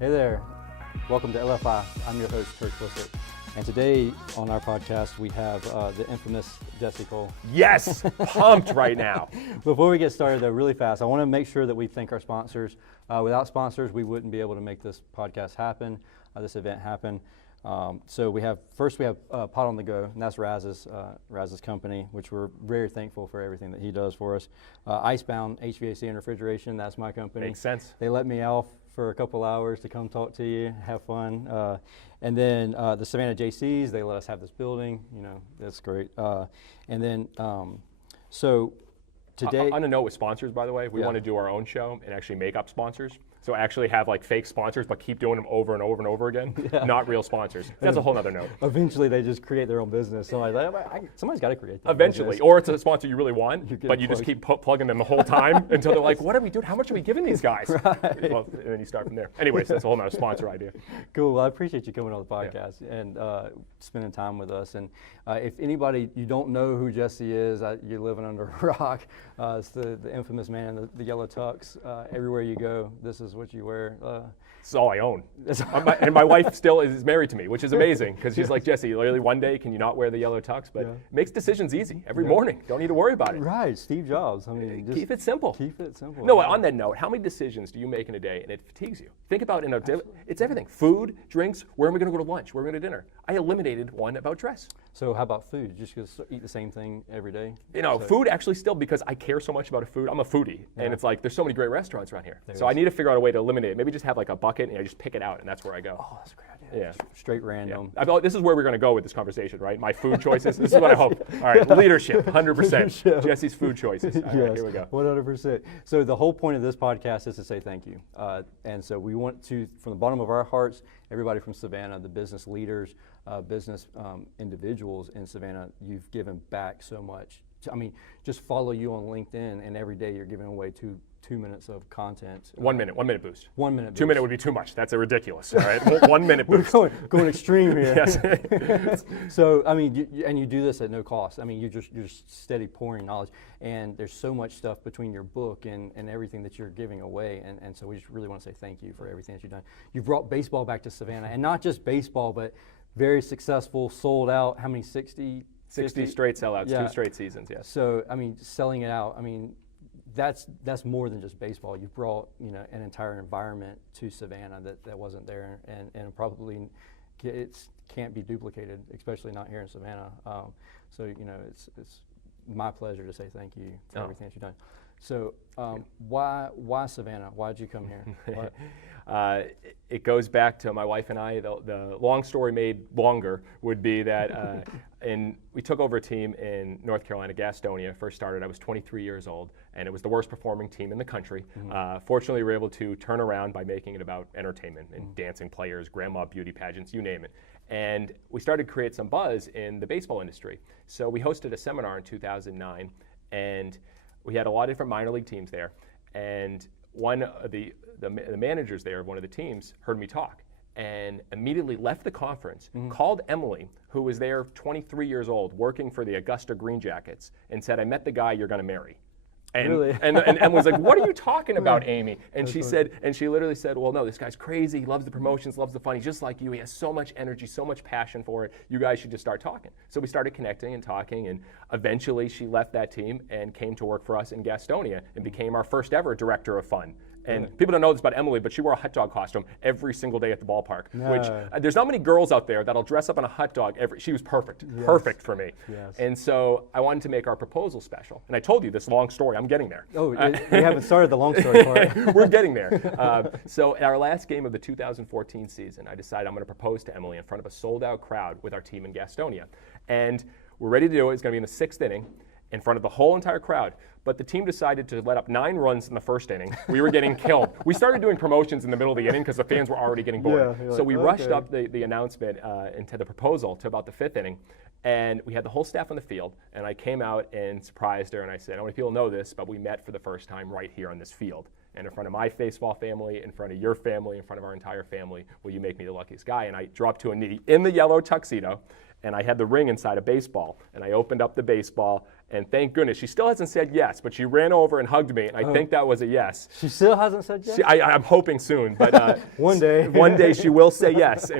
Hey there, welcome to LFI. I'm your host, Kurt Blissett. And today on our podcast, we have the infamous Jesse Cole. Yes, pumped right now. Before we get started though, really fast, I want to make sure that we thank our sponsors. Without sponsors, we wouldn't be able to make this podcast happen, this event happen. So we have Pot on the Go, and that's Raz's company, which we're very thankful for everything that he does for us. Icebound HVAC and Refrigeration, that's my company. Makes sense. They let me off for a couple hours to come talk to you, have fun. And then the Savannah JCs, they let us have this building, that's great. And then, so today— On a note with sponsors, by the way, we want to do our own show and actually make up sponsors. So actually have like fake sponsors, but keep doing them over and over and over again. Yeah. Not real sponsors. That's a whole nother note. Eventually they just create their own business. So somebody's got to create that. Eventually, business. Or it's a sponsor you really want, but you just keep plugging them the whole time until they're like, what are we doing? How much are we giving these guys? Right. Well, and then you start from there. Anyways, that's a whole nother sponsor idea. Cool, well, I appreciate you coming on the podcast and spending time with us. And if anybody, you don't know who Jesse is, you're living under a rock. It's the infamous man in the yellow tux. Everywhere you go, this is what you wear. This is all I own. And my wife still is married to me, which is amazing because she's like, Jesse, literally one day can you not wear the yellow tux? But it makes decisions easy every morning. Don't need to worry about it. Right, Steve Jobs. I mean, just keep it simple. Keep it simple. No, on that note, how many decisions do you make in a day and it fatigues you? Think about it's everything. Food, drinks, where am I going to go to lunch? Where am I going to dinner? I eliminated one about dress. So how about food? Just eat the same thing every day? Food actually still, because I care so much about food. I'm a foodie, and it's like there's so many great restaurants around here. I need to figure out a way to eliminate it. Maybe just have like a bucket and I just pick it out, and that's where I go. Oh, that's a great idea. Yeah. Straight random. Yeah. This is where we're going to go with this conversation, right? My food choices. This is what I hope. All right, leadership, 100%. Jesse's food choices. All right, here we go. 100%. So the whole point of this podcast is to say thank you. And so we want to, from the bottom of our hearts, everybody from Savannah, the business leaders, business individuals in Savannah, you've given back so much. Just follow you on LinkedIn, and every day you're giving away two minutes of content. 1 minute boost. 1 minute boost. 2 minute would be too much. That's ridiculous. All right, 1 minute boost. We're going extreme here. Yes. So you do this at no cost. You're just steady pouring knowledge, and there's so much stuff between your book and everything that you're giving away, and so we just really want to say thank you for everything that you've done. You brought baseball back to Savannah, and not just baseball, but very successful, sold out. How many? 60 straight sellouts, 2 straight seasons. Yes. So selling it out. That's more than just baseball. You brought an entire environment to Savannah that wasn't there, and probably it can't be duplicated, especially not here in Savannah. So it's my pleasure to say thank you for everything that you've done. So why Savannah? Why did you come here? It goes back to my wife and I. The long story made longer would be that we took over a team in North Carolina, Gastonia. First started, I was 23 years old, and it was the worst performing team in the country. Mm-hmm. Fortunately, we were able to turn around by making it about entertainment and dancing players, grandma beauty pageants, you name it. And we started to create some buzz in the baseball industry. So we hosted a seminar in 2009, and we had a lot of different minor league teams there. And one of the managers there of one of the teams heard me talk and immediately left the conference, called Emily, who was there 23 years old, working for the Augusta Green Jackets, and said, I met the guy you're going to marry. And, really? and was like, what are you talking about, Amy? And she said, and she literally said, well, no, this guy's crazy. He loves the promotions, loves the fun. He's just like you. He has so much energy, so much passion for it. You guys should just start talking. So we started connecting and talking, and eventually she left that team and came to work for us in Gastonia and became our first ever director of fun. And people don't know this about Emily, but she wore a hot dog costume every single day at the ballpark, which there's not many girls out there that'll dress up in a hot dog. She was perfect, perfect for me. Yes. And so I wanted to make our proposal special. And I told you this long story. I'm getting there. Oh, we haven't started the long story part. We're getting there. So at our last game of the 2014 season, I decided I'm going to propose to Emily in front of a sold-out crowd with our team in Gastonia. And we're ready to do it. It's going to be in the 6th inning in front of the whole entire crowd. But the team decided to let up 9 runs in the 1st inning. We were getting killed. We started doing promotions in the middle of the inning because the fans were already getting bored. So we rushed up the announcement into the proposal to about the 5th inning. And we had the whole staff on the field. And I came out and surprised her. And I said, I don't know if people know this, but we met for the first time right here on this field. And in front of my baseball family, in front of your family, in front of our entire family, will you make me the luckiest guy? And I dropped to a knee in the yellow tuxedo. And I had the ring inside a baseball. And I opened up the baseball. And thank goodness, she still hasn't said yes, but she ran over and hugged me, and I think that was a yes. She still hasn't said yes? I'm hoping soon, but one day. One day she will say yes.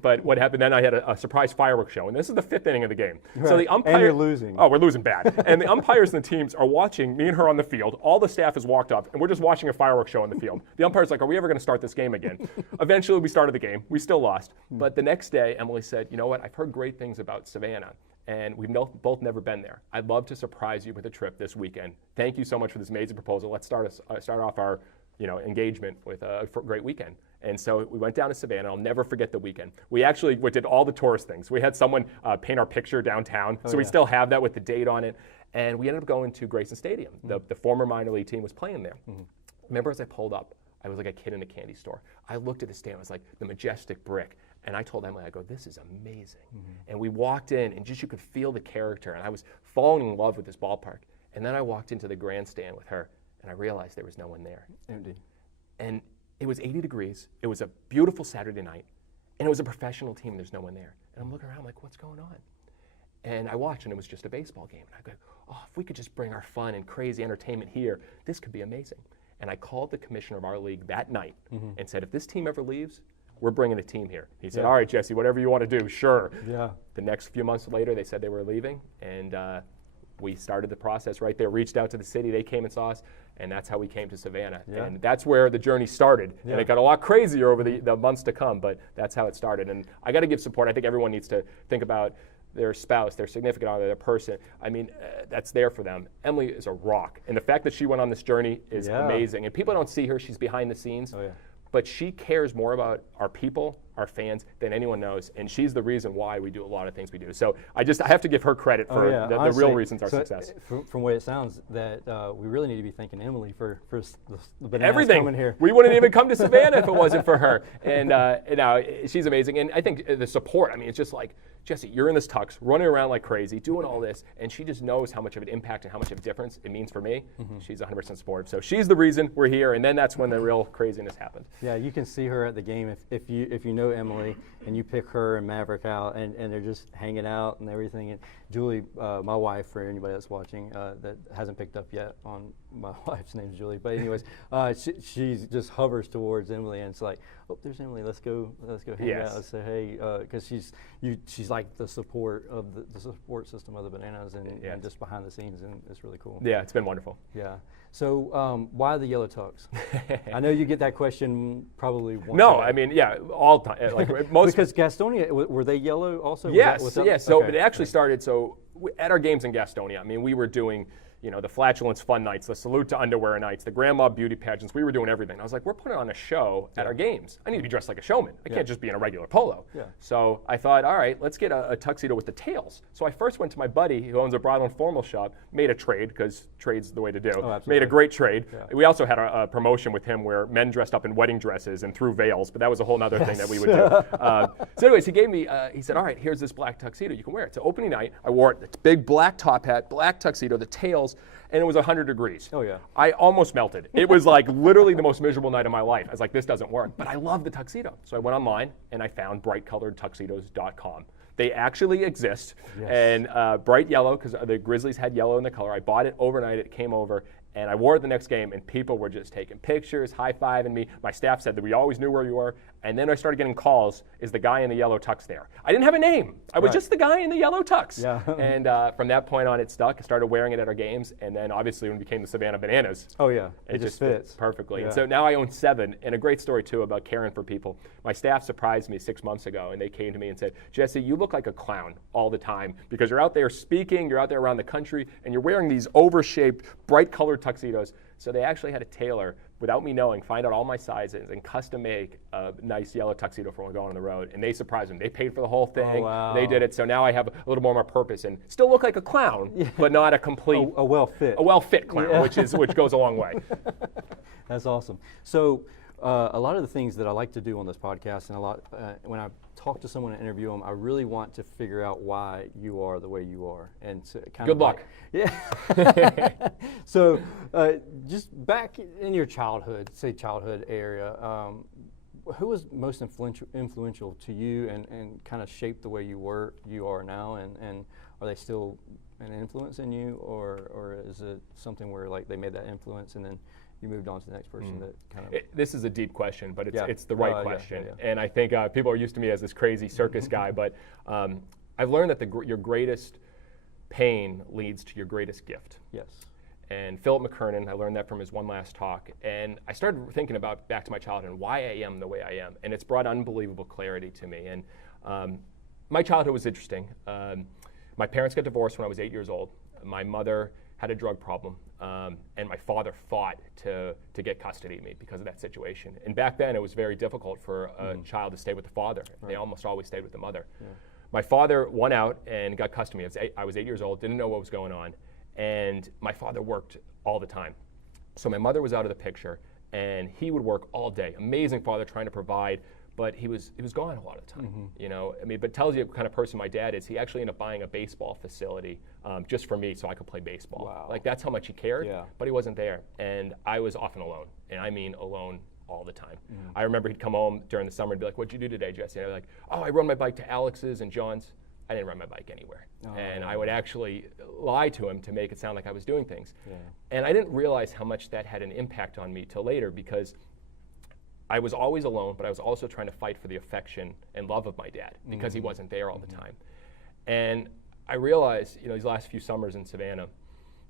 But what happened then, I had a surprise fireworks show, and this is the 5th inning of the game. Right. So the umpire, and you're losing. Oh, we're losing bad. And the umpires and the teams are watching me and her on the field. All the staff has walked up, and we're just watching a fireworks show on the field. The umpire's like, are we ever going to start this game again? Eventually, we started the game. We still lost. But the next day, Emily said, you know what, I've heard great things about Savannah, and we've both never been there. I'd love to surprise you with a trip this weekend. Thank you so much for this amazing proposal. Let's start off our engagement with a great weekend. And so we went down to Savannah. I'll never forget the weekend. We actually did all the tourist things. We had someone paint our picture downtown, so we still have that with the date on it. And we ended up going to Grayson Stadium. The former minor league team was playing there. Remember, as I pulled up, I was like a kid in a candy store. I looked at the stand, it was like the majestic brick. And I told Emily, I go, this is amazing. And we walked in, and just you could feel the character. And I was falling in love with this ballpark. And then I walked into the grandstand with her, and I realized there was no one there. Empty. And it was 80 degrees. It was a beautiful Saturday night. And it was a professional team. There's no one there. And I'm looking around like, what's going on? And I watched, and it was just a baseball game. And I go, oh, if we could just bring our fun and crazy entertainment here, this could be amazing. And I called the commissioner of our league that night and said, if this team ever leaves, we're bringing a team here. He said, all right, Jesse, whatever you want to do, sure. Yeah. The next few months later, they said they were leaving, and we started the process right there, reached out to the city, they came and saw us, and that's how we came to Savannah. Yeah. And that's where the journey started. Yeah. And it got a lot crazier over the months to come, but that's how it started. And I got to give support. I think everyone needs to think about their spouse, their significant other, their person. I mean, that's there for them. Emily is a rock. And the fact that she went on this journey is amazing. And people don't see her, she's behind the scenes. Oh, yeah. But she cares more about our people, our fans, than anyone knows. And she's the reason why we do a lot of things we do. So I have to give her credit for the real reasons our success. From the way it sounds, that we really need to be thanking Emily for the bananas everything. Coming here. We wouldn't even come to Savannah if it wasn't for her. And now she's amazing. And I think the support, I mean, it's just like, Jesse, you're in this tux, running around like crazy, doing all this, and she just knows how much of an impact and how much of a difference it means for me. She's 100% supportive. So she's the reason we're here, and then that's when the real craziness happened. Yeah, you can see her at the game if you know Emily and you pick her and Maverick out, and they're just hanging out and everything. And Julie, my wife, for anybody that's watching that hasn't picked up yet on my wife's name's Julie, but anyways, she just hovers towards Emily, and it's like, oh, there's Emily. Let's go hang out. Let's say hey, because she's like the support of the support system of the Bananas, and just behind the scenes, and it's really cool. Yeah, it's been wonderful. Yeah. So why the yellow tux? I know you get that question probably once. No, I mean, all time. Like most because Gastonia, were they yellow also? Yes, yes. So it actually started. So at our games in Gastonia, I mean, we were doing, the flatulence fun nights, the salute to underwear nights, the grandma beauty pageants. We were doing everything. I was like, we're putting on a show at our games. I need to be dressed like a showman. I can't just be in a regular polo. Yeah. So I thought, all right, let's get a tuxedo with the tails. So I first went to my buddy who owns a bridal and formal shop, made a trade, because trade's the way to do. Oh, made a great trade. Yeah. We also had a promotion with him where men dressed up in wedding dresses and threw veils, but that was a whole other thing that we would do. So anyways, he gave me, he said, all right, here's this black tuxedo. You can wear it. So opening night, I wore it, the big black top hat, black tuxedo, the tails, and it was 100 degrees. Oh, yeah. I almost melted. It was like literally the most miserable night of my life. I was like, this doesn't work. But I love the tuxedo. So I went online, and I found brightcoloredtuxedos.com. They actually exist. Yes. And bright yellow, because the Grizzlies had yellow in the color. I bought it overnight. It came over. And I wore it the next game, and people were just taking pictures, high-fiving me. My staff said that we always knew where you were. And then I started getting calls, is the guy in the yellow tux there? I didn't have a name. I was just the guy in the yellow tux. Yeah. And from that point on, it stuck. I started wearing it at our games. And then obviously when it became the Savannah Bananas. Oh, yeah. It just fits perfectly. Yeah. And so now I own 7. And a great story, too, about caring for people. My staff surprised me 6 months ago, and they came to me and said, Jesse, you look like a clown all the time because you're out there speaking, you're out there around the country, and you're wearing these over-shaped, bright-colored tuxedos. So they actually had a tailor, without me knowing, find out all my sizes and custom make a nice yellow tuxedo for when we go on the road. And they surprised me. They paid for the whole thing. Oh, wow. They did it. So now I have a little more of my purpose and still look like a clown, but not a complete a well-fit clown, which goes a long way. That's awesome. So a lot of the things that I like to do on this podcast, and when I talk to someone and interview them, I really want to figure out why you are the way you are. And so good luck. Yeah. So just back in your childhood area, who was most influential to you and kind of shaped the way you are now? And are they still an influence in you, or is it something where like they made that influence and then you moved on to the next person that kind of? This is a deep question, but it's, Yeah. it's the right question. Yeah. And I think people are used to me as this crazy circus guy, but I've learned that your greatest pain leads to your greatest gift. Yes. And Philip McKernan, I learned that from his One Last Talk. And I started thinking about back to my childhood and why I am the way I am. And it's brought unbelievable clarity to me. And my childhood was interesting. My parents got divorced when I was 8 years old. My mother had a drug problem. And my father fought to get custody of me because of that situation. And back then, it was very difficult for a child to stay with the father. Right. They almost always stayed with the mother. Yeah. My father won out and got custody of me. I was 8 years old, didn't know what was going on. And my father worked all the time. So my mother was out of the picture, and he would work all day. Amazing father trying to provide, but he was gone a lot of the time. You know, I mean, but it tells you what kind of person my dad is. He actually ended up buying a baseball facility just for me so I could play baseball. Wow. Like, that's how much he cared, Yeah. but he wasn't there. And I was often alone, and I mean alone all the time. I remember he'd come home during the summer and be like, "What'd you do today, Jesse?" And I'd be like, "Oh, I rode my bike to Alex's and John's." I didn't ride my bike anywhere. And I would actually lie to him to make it sound like I was doing things. Yeah. And I didn't realize how much that had an impact on me till later, because I was always alone, but I was also trying to fight for the affection and love of my dad because he wasn't there all the time. And I realized, you know, these last few summers in Savannah,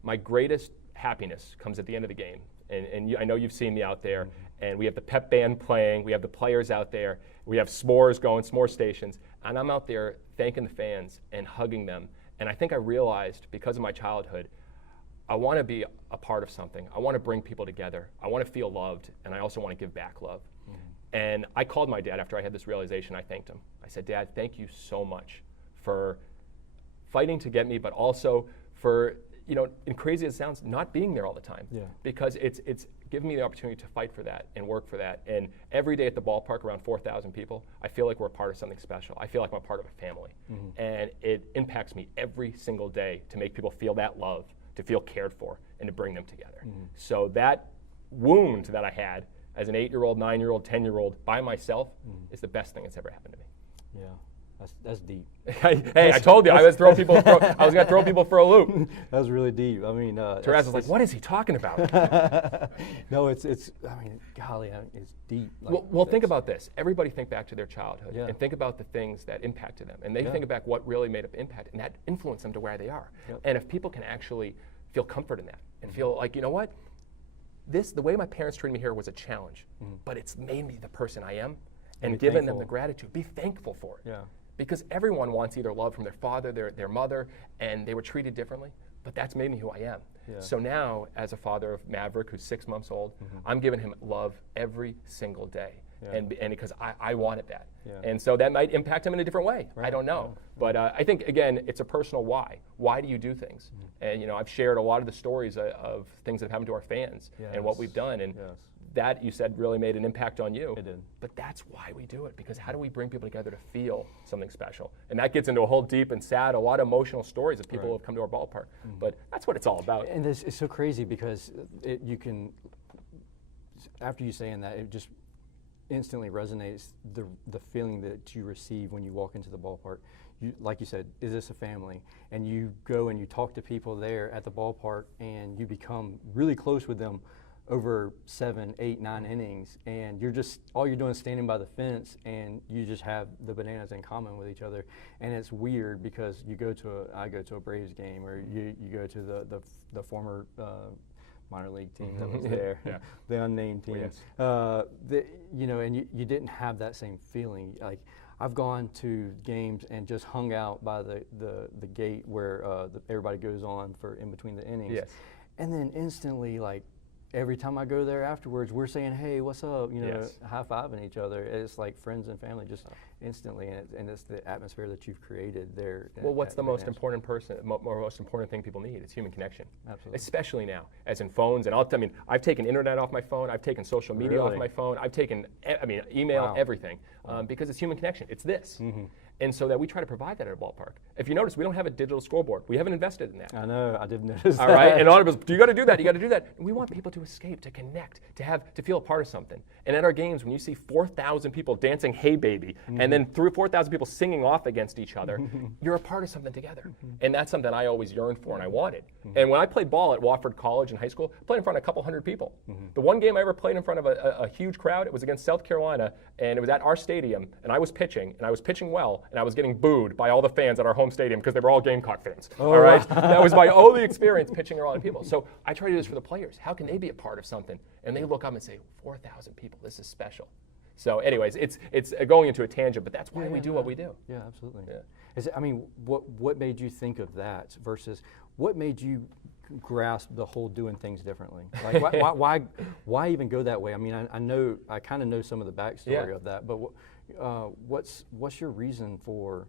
my greatest happiness comes at the end of the game. And I know you've seen me out there, and we have the pep band playing, we have the players out there, we have s'mores going, s'more stations, and I'm out there thanking the fans and hugging them. And I think I realized, because of my childhood, I want to be a part of something. I want to bring people together. I want to feel loved, and I also want to give back love. And I called my dad after I had this realization. I thanked him. I said, "Dad, thank you so much for fighting to get me, but also for, you know, and crazy as it sounds, not being there all the time." Yeah. Because it's given me the opportunity to fight for that and work for that. And every day at the ballpark, around 4,000 people, I feel like we're a part of something special. I feel like I'm a part of a family. And it impacts me every single day to make people feel that love, to feel cared for, and to bring them together. So that wound that I had as an 8-year-old, 9-year-old, 10-year-old by myself is the best thing that's ever happened to me. Yeah. That's deep. Hey, I told you I was going to throw people for a loop. That was really deep. I mean, Terez was like, "What is he talking about?" No, it's. I mean, golly, it's deep. Like, well, think about this. Everybody think back to their childhood Yeah. and think about the things that impacted them, and they Yeah. think about what really made an impact, and that influenced them to where they are. Yep. And if people can actually feel comfort in that and feel like, you know what, the way my parents treated me here was a challenge, but it's made me the person I am, and be given them the thankful. gratitude. Be thankful for it. Yeah. Because everyone wants either love from their father, their mother, and they were treated differently, but that's made me who I am. Yeah. So now, as a father of Maverick, who's 6 months old, I'm giving him love every single day. Yeah. And because I wanted that. Yeah. And so that might impact him in a different way. I Right. don't know. Yeah. But I think, again, it's a personal why. Why do you do things? And, you know, I've shared a lot of the stories of things that have happened to our fans and what Yes. we've done. And Yes. that, you said, really made an impact on you. It did. But that's why we do it, because how do we bring people together to feel something special? And that gets into a whole deep and sad, a lot of emotional stories of people who have come to our ballpark. But that's what it's all about. And it's so crazy because you can, after you saying that, it just instantly resonates the feeling that you receive when you walk into the ballpark. You, like you said, is this a family? And you go and you talk to people there at the ballpark, and you become really close with them over 7, 8, 9 innings, and all you're doing is standing by the fence, and you just have the bananas in common with each other. And it's weird because I go to a Braves game, or you go to the former minor league team that was there, Yeah. the unnamed team. Well, yes. You know, and you didn't have that same feeling. Like, I've gone to games and just hung out by the gate where everybody goes on for in between the innings. Yes. And then instantly, like, every time I go there afterwards, we're saying, "Hey, what's up?" You know, Yes. high-fiving each other. It's like friends and family just instantly, and it's the atmosphere that you've created there. Well, what's at the most Bananas. most important thing people need? It's human connection. Absolutely. Especially now, as in phones. And I've taken internet off my phone. I've taken social media off Really? my phone. I've taken, email, Wow. everything, because it's human connection. It's this. And so that we try to provide that at a ballpark. If you notice, we don't have a digital scoreboard. We haven't invested in that. I know, I did notice All that. right, and all of us, you got to do that. You got to do that. And we want people to escape, to connect, to feel a part of something. And at our games, when you see 4,000 people dancing "Hey Baby," and then 4,000 people singing off against each other, you're a part of something together. And that's something I always yearned for and I wanted. And when I played ball at Wofford College in high school, I played in front of a couple hundred people. The one game I ever played in front of a huge crowd, it was against South Carolina, and it was at our stadium, and I was pitching well, and I was getting booed by all the fans at our home stadium because they were all Gamecock fans. Oh, all right, that was my only experience pitching around people. So I try to do this for the players. How can they be a part of something? And they look up and say, 4,000 people, this is special. So anyways, it's going into a tangent, but that's why we do what we do. Yeah, absolutely. Yeah. I mean, what made you think of that versus what made you grasp the whole doing things differently? Like, why even go that way? I mean, I kind of know some of the backstory of that, but what's your reason for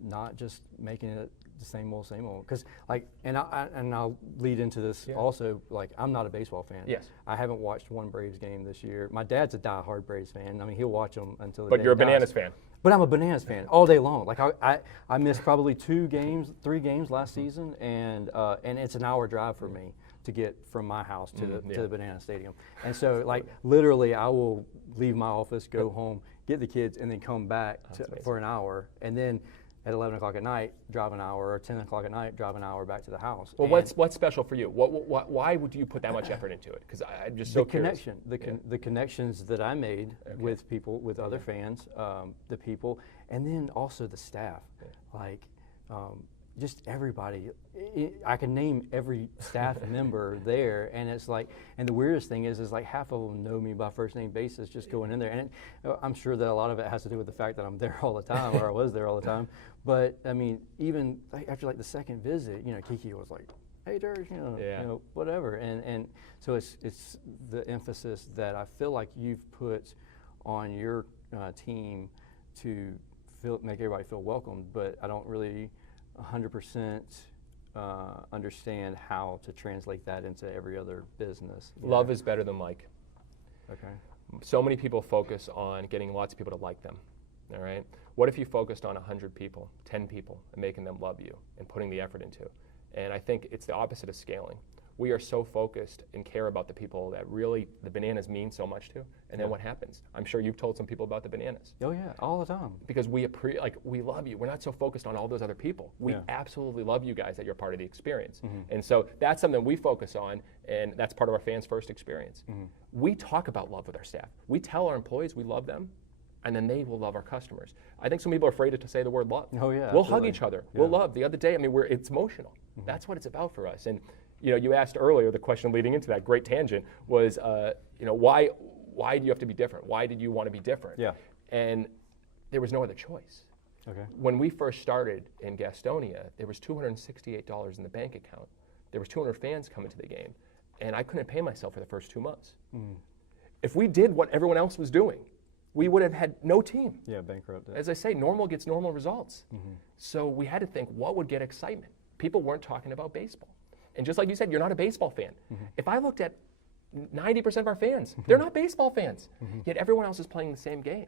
not just making it the same old? Because and I'll lead into this also. Like, I'm not a baseball fan. Yes. I haven't watched one Braves game this year. My dad's a diehard Braves fan. I mean, he'll watch them until the But day you're a he dies. Bananas fan. But I'm a Bananas fan all day long. Like, I missed probably 3 games last season, and it's an hour drive for me to get from my house to the Banana Stadium. And so, like, literally, I will leave my office, go home, get the kids, and then come back for an hour, and then at 11 o'clock at night, drive an hour, or 10 o'clock at night, drive an hour back to the house. Well, what's special for you? Why would you put that much effort into it? Because I'm just so curious. The connections that I made with people, with other fans, the people, and then also the staff. Like, just everybody. I can name every staff member there, and it's like, and the weirdest thing is like half of them know me by first name basis just going in there, and I'm sure that a lot of it has to do with the fact that I'm there all the time, or I was there all the time. But I mean, even after like the second visit, Kiki was like, "Hey, Derek, whatever," and so it's the emphasis that I feel like you've put on your team to make everybody feel welcomed, but I don't really 100% understand how to translate that into every other business. Love is better than like. Okay. So many people focus on getting lots of people to like them. All right. What if you focused on 100 people, 10 people, and making them love you and putting the effort into? And I think it's the opposite of scaling. We are so focused and care about the people that really the Bananas mean so much to. And then what happens? I'm sure you've told some people about the Bananas. Oh yeah, all the time. Because we love you. We're not so focused on all those other people. We absolutely love you guys that you're part of the experience. And so that's something we focus on, and that's part of our fans first experience. We talk about love with our staff. We tell our employees we love them, and then they will love our customers. I think some people are afraid to say the word love. Oh yeah. We'll hug each other. We'll love. The other day, I mean, it's emotional. That's what it's about for us. And you asked earlier, the question leading into that great tangent was, why do you have to be different? Why did you want to be different? Yeah. And there was no other choice. Okay. When we first started in Gastonia, there was $268 in the bank account. There was 200 fans coming to the game, and I couldn't pay myself for the first 2 months. If we did what everyone else was doing, we would have had no team. Yeah, bankrupt. As I say, normal gets normal results. So we had to think, what would get excitement? People weren't talking about baseball. And just like you said, you're not a baseball fan. If I looked at 90% of our fans, they're not baseball fans. Yet everyone else is playing the same game.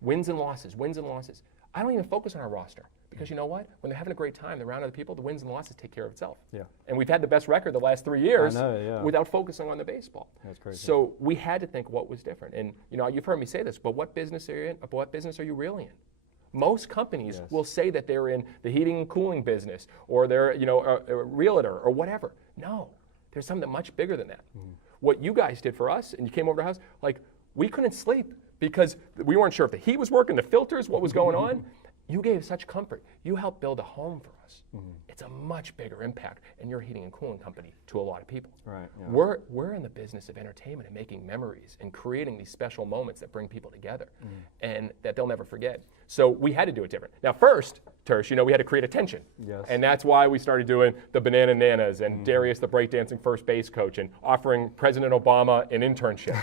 Wins and losses, wins and losses. I don't even focus on our roster because you know what? When they're having a great time, they're around other people, the wins and losses take care of itself. Yeah. And we've had the best record the last 3 years without focusing on the baseball. That's crazy. So we had to think what was different. And you've heard me say this, but what business are you in? What business are you really in? Most companies will say that they're in the heating and cooling business, or they're a realtor or whatever. No, there's something much bigger than that. What you guys did for us, and you came over to the house, like, we couldn't sleep because we weren't sure if the heat was working, the filters, what was going on. You gave such comfort. You helped build a home for us. It's a much bigger impact, and you're a heating and cooling company to a lot of people. Right. Yeah. We're in the business of entertainment and making memories and creating these special moments that bring people together and that they'll never forget. So we had to do it different. Now first, Tersh, we had to create attention. Yes. And that's why we started doing the Banana Nanas and Darius the breakdancing first base coach and offering President Obama an internship.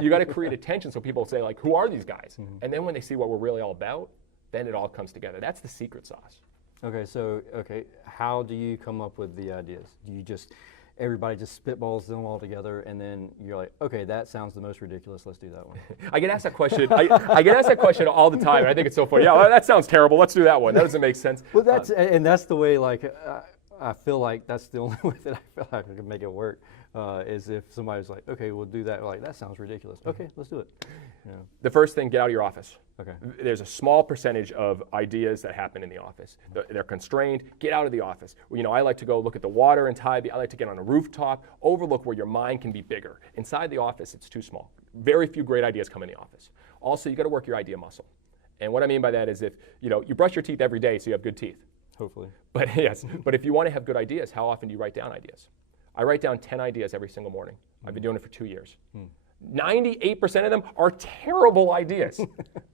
You got to create attention so people say, like, who are these guys? And then when they see what we're really all about, then it all comes together. That's the secret sauce. Okay, how do you come up with the ideas? Do you just, everybody just spitballs them all together, and then you're like, okay, that sounds the most ridiculous. Let's do that one. I get asked that question. I get asked that question all the time, and I think it's so funny. Yeah, well, that sounds terrible. Let's do that one. That doesn't make sense. Well, that's the way. Like, I feel like that's the only way that I feel like I can make it work. Is if somebody's like, okay, we'll do that. Like, that sounds ridiculous. Okay, let's do it. You know. The first thing, get out of your office. Okay. There's a small percentage of ideas that happen in the office. They're constrained. Get out of the office. You know, I like to go look at the water in Tybee. I like to get on a rooftop, overlook where your mind can be bigger. Inside the office, it's too small. Very few great ideas come in the office. Also, you got to work your idea muscle. And what I mean by that is if, you know, you brush your teeth every day so you have good teeth. Hopefully. But yes, but if you want to have good ideas, how often do you write down ideas? I write down 10 ideas every single morning. I've been doing it for 2 years. 98% of them are terrible ideas,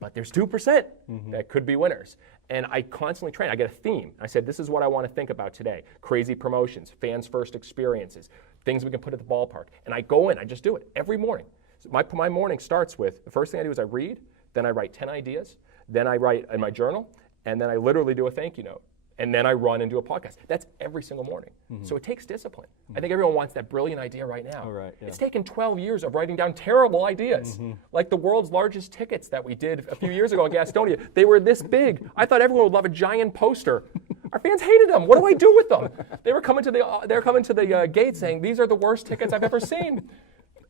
but there's 2% that could be winners. And I constantly train. I get a theme. I said, this is what I want to think about today. Crazy promotions, fans first experiences, things we can put at the ballpark. And I go in, I just do it every morning. So my morning starts with, the first thing I do is I read, then I write 10 ideas, then I write in my journal, and then I literally do a thank you note. And then I run and do a podcast. That's every single morning. So it takes discipline. I think everyone wants that brilliant idea right now. Oh, right, yeah. It's taken 12 years of writing down terrible ideas. Like the world's largest tickets that we did a few years ago in Gastonia. They were this big. I thought everyone would love a giant poster. Our fans hated them. What do I do with them? They were coming to the gate saying, these are the worst tickets I've ever seen.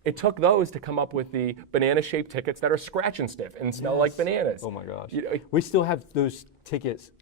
It took those to come up with the banana-shaped tickets that are scratch and sniff and smell like bananas. Oh my gosh. You know, We still have those tickets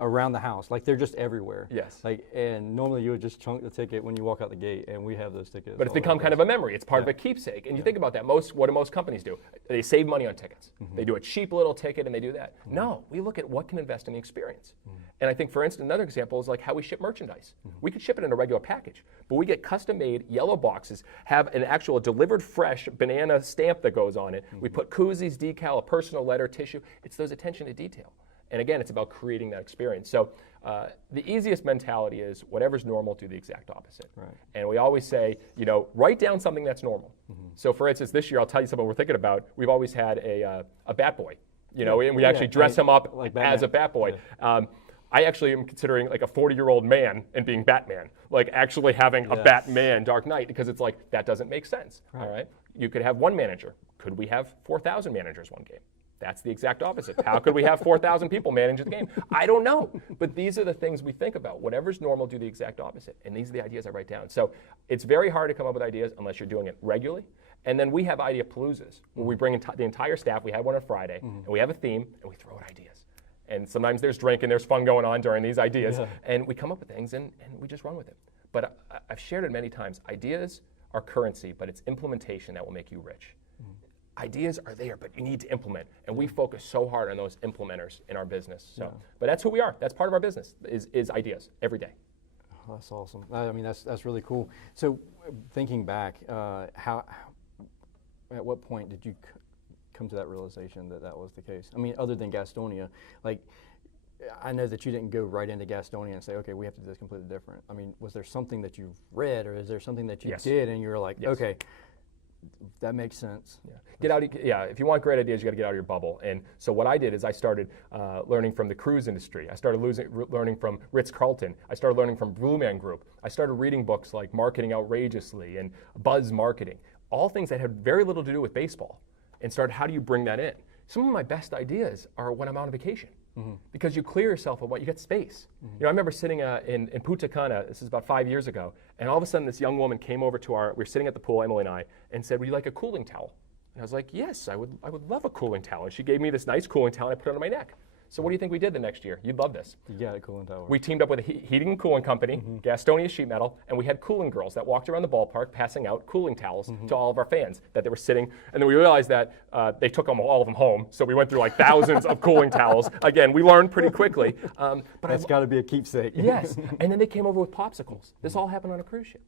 around the house. Like, they're just everywhere. Yes. Like, and normally you would just chunk the ticket when you walk out the gate, and we have those tickets. But it's become kind of a memory. It's part of a keepsake. And you think about that. What do most companies do? They save money on tickets. They do a cheap little ticket and they do that. No, we look at what can invest in the experience. And I think, for instance, another example is like how we ship merchandise. We could ship it in a regular package, but we get custom-made yellow boxes, have an actual delivered fresh banana stamp that goes on it. We put koozies, decal, a personal letter, tissue. It's those attention to detail. And again, it's about creating that experience. So the easiest mentality is whatever's normal, do the exact opposite. Right. And we always say, you know, write down something that's normal. So for instance, this year, I'll tell you something we're thinking about. We've always had a bat boy, you know, and we actually dress him up like as a bat boy. Yeah. I actually am considering like a 40-year-old man and being Batman, like actually having a Batman Dark Knight, because it's like, that doesn't make sense, all right? You could have one manager. Could we have 4,000 managers one game? That's the exact opposite. How could we have 4,000 people manage the game? I don't know. But these are the things we think about. Whatever's normal, do the exact opposite. And these are the ideas I write down. So it's very hard to come up with ideas unless you're doing it regularly. And then we have idea paloozas, where we bring in the entire staff. We had one on Friday, and we have a theme, and we throw out ideas. And sometimes there's drink and there's fun going on during these ideas. And we come up with things, and we just run with it. But I've shared it many times. Ideas are currency, but it's implementation that will make you rich. Ideas are there, but you need to implement. And we focus so hard on those implementers in our business. So, but that's who we are. That's part of our business, is ideas every day. Oh, that's awesome. I mean, that's really cool. So thinking back, at what point did you come to that realization that that was the case? I mean, other than Gastonia, like, I know that you didn't go right into Gastonia and say, okay, we have to do this completely different. I mean, was there something that you've read, or is there something that you did and you were like, okay, that makes sense. Get out. If you want great ideas, you got to get out of your bubble. And so what I did is I started learning from the cruise industry. I started learning from Ritz-Carlton. I started learning from Blue Man Group. I started reading books like Marketing Outrageously and Buzz Marketing, all things that had very little to do with baseball, and started, how do you bring that in? Some of my best ideas are when I'm on vacation. Because you clear yourself of what you get space. You know, I remember sitting in Punta Cana, this is about 5 years ago, and all of a sudden this young woman came over to we were sitting at the pool, Emily and I, and said, would you like a cooling towel? And I was like, yes, I would love a cooling towel. And she gave me this nice cooling towel, and I put it on my neck. So what do you think we did the next year? You'd love this. You got a cooling tower. We teamed up with a heating and cooling company, Gastonia Sheet Metal, and we had cooling girls that walked around the ballpark passing out cooling towels to all of our fans that they were sitting. And then we realized that they took all of them home, so we went through like thousands of cooling towels. Again, we learned pretty quickly. But that's got to be a keepsake. Yes, and then they came over with popsicles. This all happened on a cruise ship.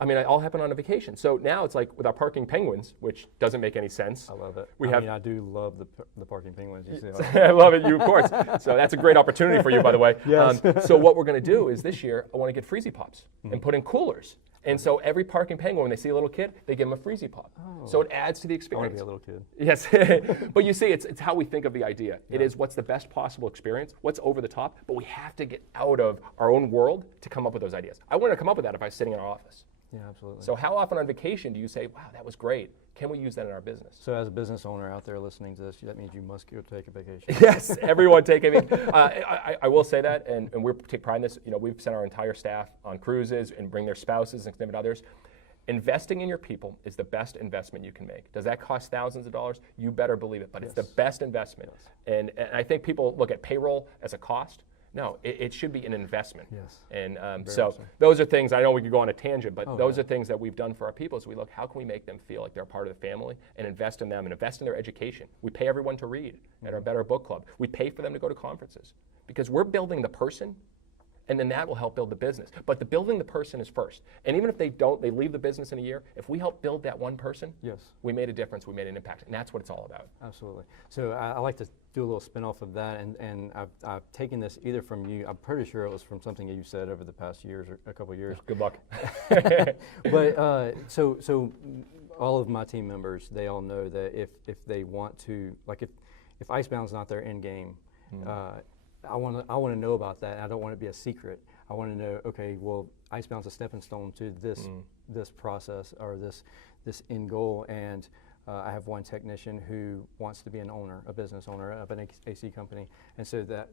I mean, it all happened on a vacation. So now it's like with our parking penguins, which doesn't make any sense. I love it. I do love the parking penguins. You see I love it, you of course. So that's a great opportunity for you, by the way. Yes. So what we're going to do is this year, I want to get Freezy Pops and put in coolers. And so every parking penguin, when they see a little kid, they give them a Freezy Pop. Oh. So it adds to the experience. I want to be a little kid. Yes. But you see, it's how we think of the idea. It is what's the best possible experience, what's over the top, but we have to get out of our own world to come up with those ideas. I wouldn't have come up with that if I was sitting in our office. Yeah, absolutely. So how often on vacation do you say, wow, that was great. Can we use that in our business? So as a business owner out there listening to this, that means you must go take a vacation. Yes, everyone take. I mean, I will say that, and we take pride in this. You know, we've sent our entire staff on cruises and bring their spouses and significant others. Investing in your people is the best investment you can make. Does that cost thousands of dollars? You better believe it, but it's the best investment. Yes. And I think people look at payroll as a cost. No, it should be an investment. Yes. And so. so those are things, I know we could go on a tangent, but those are things that we've done for our people. So we look, how can we make them feel like they're a part of the family and invest in them and invest in their education? We pay everyone to read at our Better Book Club. We pay for them to go to conferences because we're building the person, and then that will help build the business. But the building the person is first. And even if they leave the business in a year, if we help build that one person, we made a difference, we made an impact. And that's what it's all about. Absolutely. So I like to do a little spin-off of that, and I've taken this either from you, I'm pretty sure it was from something that you said over the past years or a couple of years. Good luck. But so all of my team members, they all know that if they want to, like if Icebound's not their end game, I want to know about that. I don't want it to be a secret. I want to know, okay, well, Icebound's a stepping stone to this process or this end goal. And I have one technician who wants to be an owner, a business owner of an AC company, and so that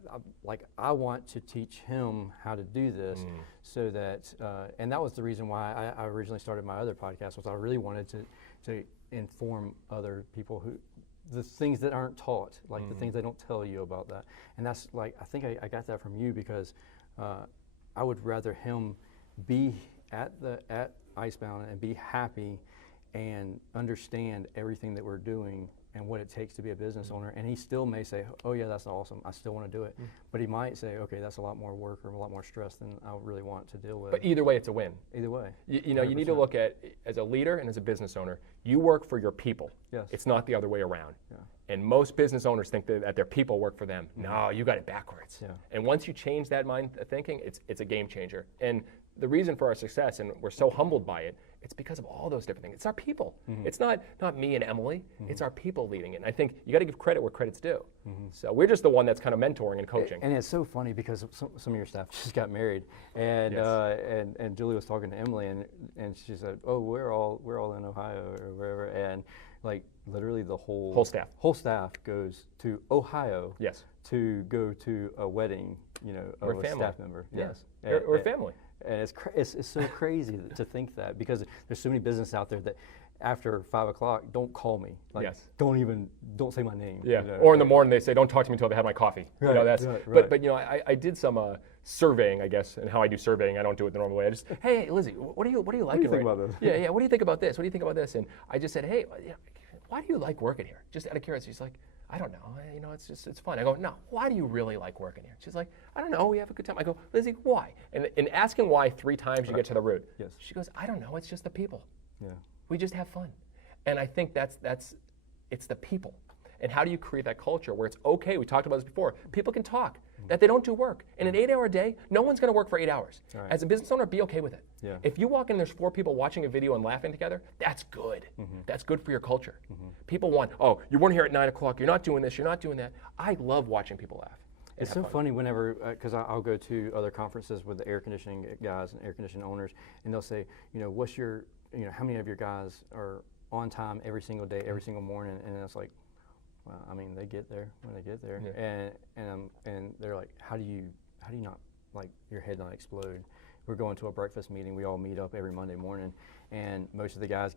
I want to teach him how to do this, so that and that was the reason why I originally started my other podcast, was I really wanted to inform other people who. The things that aren't taught, like the things they don't tell you about that. And that's like, I think I got that from you, because I would rather him be at Icebound and be happy and understand everything that we're doing and what it takes to be a business owner. And he still may say, oh yeah, that's awesome, I still want to do it. But he might say, okay, that's a lot more work or a lot more stress than I really want to deal with. But either way, it's a win. Either way. You know, 100%. You need to look at, as a leader and as a business owner, you work for your people. Yes. It's not the other way around. Yeah. And most business owners think that their people work for them. No, you got it backwards. Yeah. And once you change that mind thinking, it's a game changer. And the reason for our success, and we're so humbled by it, it's because of all those different things. It's our people. It's not me and Emily. It's our people leading it. And I think you got to give credit where credit's due. So we're just the one that's kind of mentoring and coaching. And it's so funny because some of your staff just got married, and and Julie was talking to Emily, and she said, oh, we're all in Ohio or wherever, and like literally the whole staff goes to Ohio. Yes. To go to a wedding, of a staff member. Yeah. Yes. We're family. And it's so crazy to think that, because there's so many businesses out there that after 5 o'clock don't call me. Like, don't say my name. Yeah. Or in the morning they say, don't talk to me until they have my coffee. Right, That's. right. But I did some surveying, I guess, and how I do surveying. I don't do it the normal way. I just, hey Lizzie, what do you like? What do you think about this? Yeah. What do you think about this? What do you think about this? And I just said, hey, why do you like working here? Just out of curiosity. She's like, I don't know, it's fun. I go, no, why do you really like working here? She's like, I don't know, we have a good time. I go, Lizzie, why? And in asking why 3 times, you get to the root. Yes. She goes, I don't know, it's just the people. Yeah. We just have fun. And I think it's the people. And how do you create that culture where it's okay, we talked about this before, people can talk, that they don't do work. In an 8-hour day, no one's gonna work for 8 hours. Right. As a business owner, be okay with it. Yeah. If you walk in, there's 4 people watching a video and laughing together, that's good. That's good for your culture. People want, oh, you weren't here at 9 o'clock, you're not doing this, you're not doing that. I love watching people laugh. It's so funny whenever, because I'll go to other conferences with the air conditioning guys and air conditioning owners, and they'll say, what's your, how many of your guys are on time every single day, every single morning? And it's like, well, I mean, they get there when they get there, and they're like, how do you not, like, your head not explode? We're going to a breakfast meeting. We all meet up every Monday morning, and most of the guys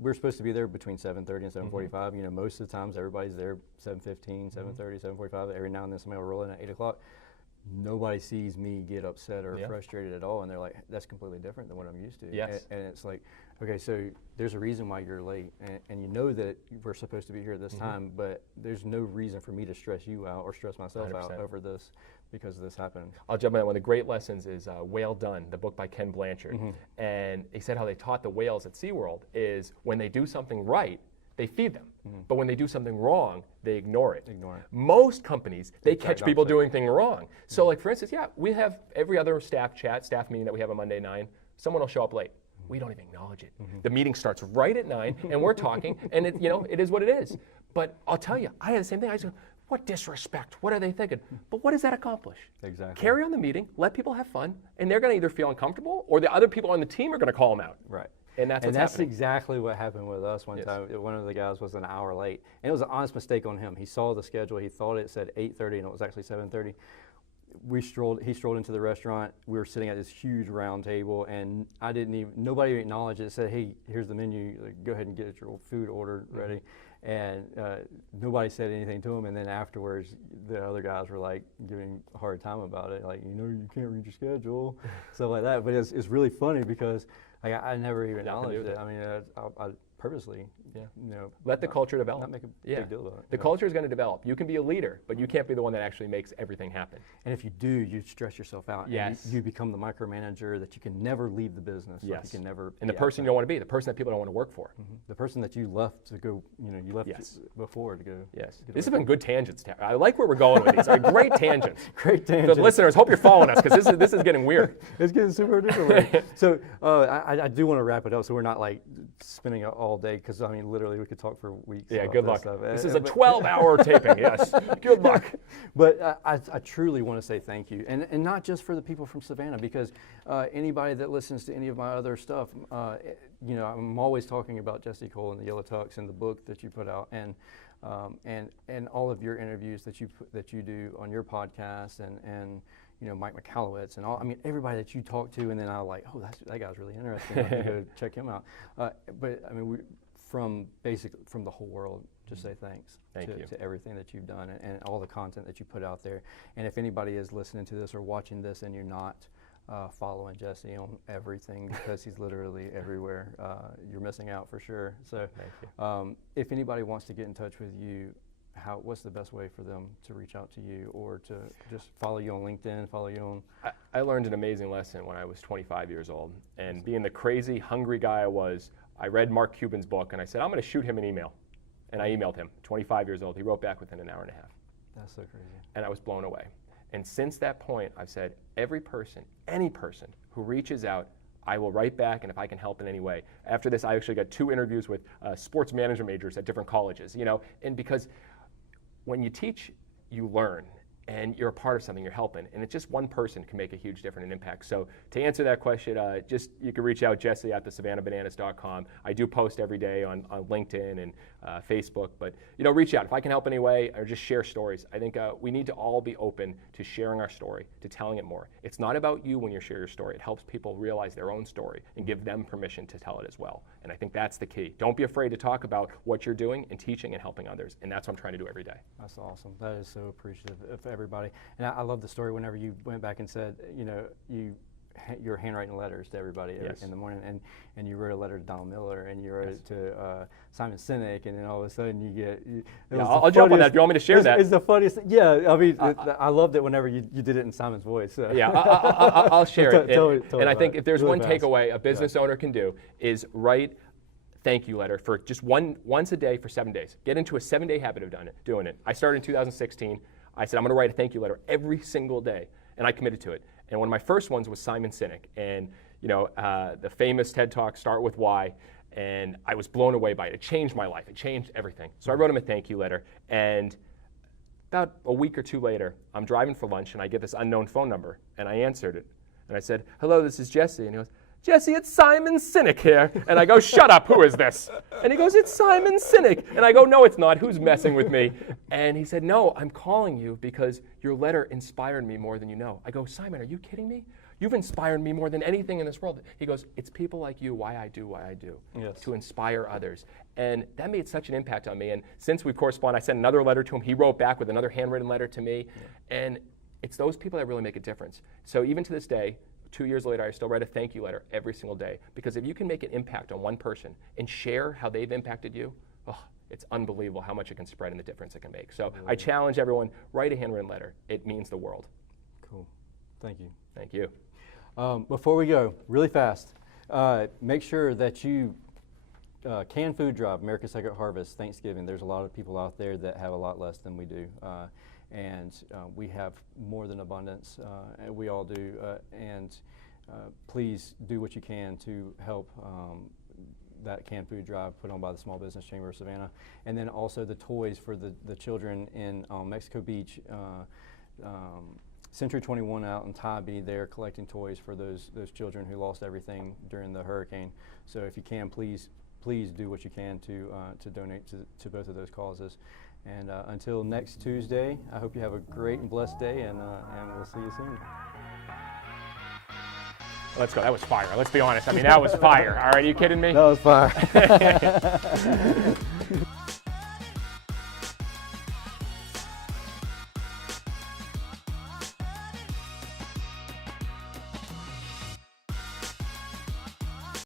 we're supposed to be there between 7:30 and 7:45. Most of the times everybody's there 7:15, 7:30, 7:45. Every now and then somebody will roll in at 8 o'clock. Nobody sees me get upset or frustrated at all, and they're like, that's completely different than what I'm used to. Yes. And it's like, okay, so there's a reason why you're late, and you know that we're supposed to be here at this time, but there's no reason for me to stress you out or stress myself 100%. Out over this because this happened. I'll jump in. One of the great lessons is Whale Done, the book by Ken Blanchard. And he said how they taught the whales at SeaWorld is when they do something right, they feed them. But when they do something wrong, they ignore it. Most companies, they catch people doing things wrong. So like for instance, we have every other staff meeting that we have on Monday 9, someone will show up late. We don't even acknowledge it. The meeting starts right at 9 and we're talking and it is what it is. But I'll tell you, I had the same thing. I just go, what disrespect, what are they thinking? But what does that accomplish? Exactly. Carry on the meeting, let people have fun, and they're going to either feel uncomfortable or the other people on the team are going to call them out. Right. And that's what's happening. Exactly what happened with us one Yes. time. One of the guys was an hour late, and it was an honest mistake on him. He saw the schedule. He thought it said 8:30, and it was actually 7:30. He strolled into the restaurant. We were sitting at this huge round table, and nobody acknowledged it. It said, "Hey, here's the menu. Like, go ahead and get your food ordered ready." And nobody said anything to him. And then afterwards, the other guys were like giving a hard time about it, like, you can't read your schedule, stuff like that. But it's really funny because I never even acknowledged it. I mean, I purposely, let the culture develop. Not make a big deal about it. The culture is going to develop. You can be a leader, but you can't be the one that actually makes everything happen. And if you do, you stress yourself out. Yes. And you become the micromanager that you can never leave the business. Yes. Like you can never. And the person you don't want to be, the person that people don't want to work for. Mm-hmm. The person that you left to go, you left before to go. Yes. This has been good tangents. I like where we're going with these. Great tangents. Great tangents. So listeners, hope you're following us because this is getting weird. It's getting super different. So I do want to wrap it up so we're not like spinning it all day because I mean literally we could talk for weeks. Yeah, good luck. Stuff. This is a 12-hour taping, yes. Good luck. But I truly want to say thank you. And not just for the people from Savannah, because anybody that listens to any of my other stuff, I'm always talking about Jesse Cole and the Yellow Tux and the book that you put out, and all of your interviews that you do on your podcast, and Mike McAllowitz and all. I mean, everybody that you talk to, and then I was like, oh, that guy's really interesting. Let me go check him out. But I mean, from the whole world, just say thanks to everything that you've done and all the content that you put out there. And if anybody is listening to this or watching this and you're not following Jesse on everything, because he's literally everywhere, you're missing out for sure. So thank you. If anybody wants to get in touch with you, what's the best way for them to reach out to you or to just follow you on LinkedIn, follow you on? I learned an amazing lesson when I was 25 years old. And being the crazy, hungry guy I was, I read Mark Cuban's book and I said, I'm going to shoot him an email. And I emailed him, 25 years old. He wrote back within an hour and a half. That's so crazy. And I was blown away. And since that point, I've said, every person, any person who reaches out, I will write back, and if I can help in any way. After this, I actually got 2 interviews with sports management majors at different colleges, and because when you teach, you learn, and you're a part of something, you're helping, and it's just one person can make a huge difference and impact. So to answer that question, you can reach out, Jesse at SavannahBananas.com. I do post every day on LinkedIn and Facebook, but reach out if I can help any way, or just share stories. I think we need to all be open to sharing our story, to telling it more. It's not about you when you share your story. It helps people realize their own story and give them permission to tell it as well. And I think that's the key. Don't be afraid to talk about what you're doing and teaching and helping others. And that's what I'm trying to do every day. That's awesome. That is so appreciative of everybody. And I love the story whenever you went back and said, you're handwriting letters to everybody in the morning, and you wrote a letter to Donald Miller, and you wrote it to Simon Sinek, and then all of a sudden you get. I'll jump on that if you want me to share that. It's the funniest thing. Yeah, I mean, I loved it whenever you did it in Simon's voice. So. Yeah, I'll share it. Tell and I think if there's really one takeaway a business owner can do is write thank you letter for just once a day for 7 days. Get into a 7-day habit of doing it. I started in 2016. I said I'm going to write a thank you letter every single day, and I committed to it. And one of my first ones was Simon Sinek, and the famous TED Talk, Start With Why, and I was blown away by it. It changed my life. It changed everything. So I wrote him a thank you letter, and about a week or 2 later, I'm driving for lunch, and I get this unknown phone number, and I answered it, and I said, hello, this is Jesse, and he goes, Jesse, it's Simon Sinek here. And I go, shut up, who is this? And he goes, it's Simon Sinek. And I go, no, it's not, who's messing with me? And he said, no, I'm calling you because your letter inspired me more than you know. I go, Simon, are you kidding me? You've inspired me more than anything in this world. He goes, it's people like you, why I do, yes. to inspire others. And that made such an impact on me. And since we correspond, I sent another letter to him. He wrote back with another handwritten letter to me. Yeah. And it's those people that really make a difference. So even to this day, 2 years later, I still write a thank you letter every single day, because if you can make an impact on one person and share how they've impacted you, it's unbelievable how much it can spread and the difference it can make. So I challenge everyone, write a handwritten letter. It means the world. Cool. Thank you. Thank you. Before we go, really fast, make sure that you canned food drive, America's Second Harvest, Thanksgiving. There's a lot of people out there that have a lot less than we do. And we have more than abundance, and we all do. And please do what you can to help that canned food drive put on by the Small Business Chamber of Savannah. And then also the toys for the children in Mexico Beach. Century 21 out in Tybee, they're collecting toys for those children who lost everything during the hurricane. So if you can, please do what you can to donate to both of those causes. And until next Tuesday, I hope you have a great and blessed day, and we'll see you soon. Let's go. That was fire. Let's be honest. I mean, that was fire. All right, are you kidding me? That was fire.